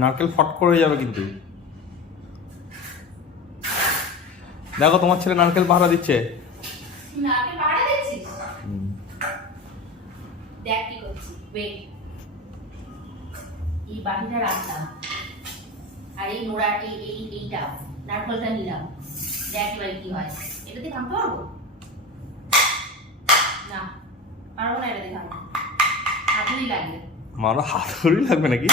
নারকেল ফট করে হয়ে যাবে কিন্তু। দেখো তোমার ছেলে নারকেল পাহারা দিচ্ছে। নারকেল পাহারা দিচ্ছিস? দেখ কি করছি, ওয়েট। এই বাটিটা রাখলাম আর এই নোড়া এইটা নারকেলটা নিলাম। দেখ এবার কি হয়। এটাতে ভাঙতে পারবো না? পারবো না এটাতে ভাঙতে, হাতুড়ি লাগবে। মারো হাতুড়ি লাগবে নাকি?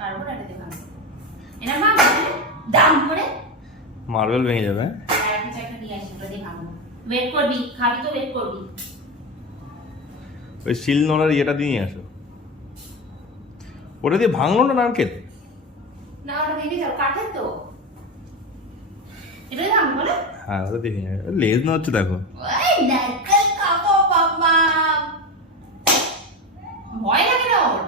পারবো না এটাতে ভাঙতে। এটা ভাঙবো দাম করে, মার্বেল ভেঙে যাবে। আর কিছু একটা নিয়ে আসি, ওটা দিয়ে ভাঙবো। ওয়েট করবি, খাবি তো ওয়েট করবি। ওই শিল নোড়ার ইয়েটা দিয়ে আসো। ওটা দিয়ে ভাঙলো না নারকেল? না ওটা ভেঙে যাও, কাঠের তো। এটা দিয়ে ভাঙবো না? হ্যাঁ ওটা দিয়ে ভেঙে যাবে। লেজ না হচ্ছে দেখো। ওই নারকেল খাবো বাবা, ভয় লাগে না ওর?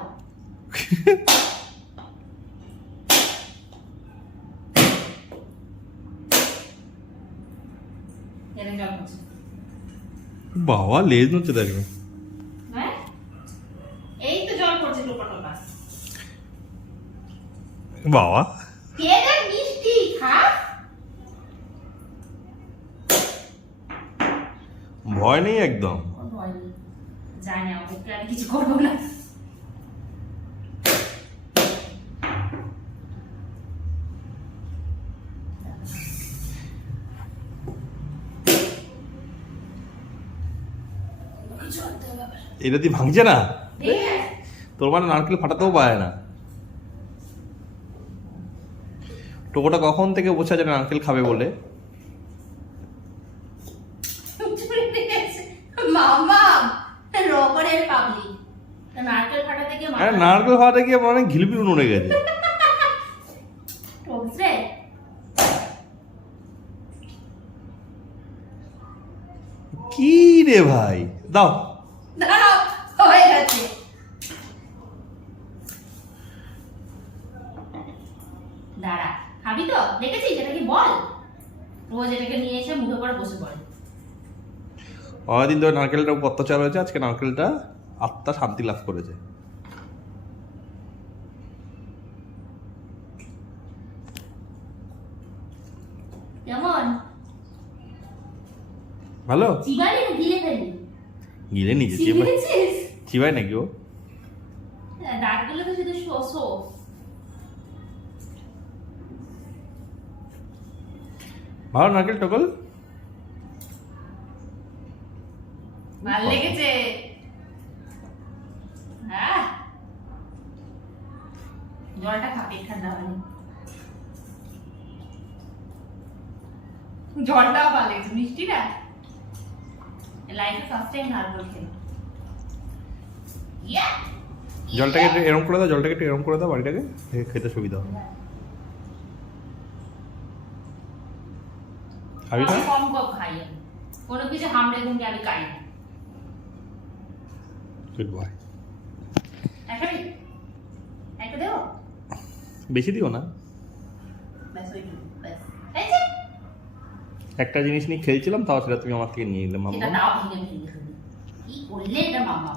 এটা জল হচ্ছে। বাবা লেজ নচ্ছে দেখো। হ্যাঁ এই তো জল পড়ছে টোপা টোপা। বাবা কেডা মিষ্টি খা। ভয় নেই একদম। ভয় নেই, জানি না ওকে আমি কিছু করবো না। এটা দিয়ে ভাঙছে না? ঠিক আছে তোর মানে নারকেল ফাটাতেও পারে না। টোকোটা কখন থেকে বোঝা যায় নারকেল খাবে বলে? মামা রবারের পাবলিক নারকেল ফাটাতে গিয়ে আরে নারকেল ফাটাতে গিয়ে মানে ঘিলপিল নড়ে গেছে। ঠকছে। কি রে ভাই, দাও। দাঁড়াও, হয়ে গেছে। দাঁড়া, খাবি তো? দেখেছিস এটা কি বল? রোজ এটাকে নিয়ে এসে মুখে করে বসে পড়ে। অনেকদিন ধরে নারকেলটা অত্যাচার হয়েছে, আজকে নারকেলটা আত্মা শান্তি লাভ করেছে। কেমন? ভালো? চিবালি না গিলে ফেলি? গিলে নিচে চিবিয়েছিস? চিবাই নাকি ও? দাঁতগুলো তো শুধু শো শো। ভালো নারকেল টকল? ভালো লেগেছে? হ্যাঁ জলটা খা, পেট ঠান্ডা হয়নি। জলটাও ভালো লেগেছে, মিষ্টি না? লাইফে ফার্স্ট টাইম নারকেল খেলাম। ইয়া জলটাকে একটু এরম করে দাও, জলটাকে একটু এরম করে দাও, বাড়িটাকে খেতে সুবিধা হবে। খাবি না? আমি কম কম খাই, আমি কোনো কিছু হামড়ে ঘুমড়ে আমি খাই না। Good boy. একটা দেবো? বেশি দিও না। ব্যাস ওইটুকু, ব্যাস। এই যে একটা জিনিস নিয়ে খেলছিলাম, তাও সেটা তুমি আমার থেকে নিয়ে নিলে এটা মাম্মা। দাও, ভেঙে ভেঙে ফেলি। কি করলে এটা মাম্মা?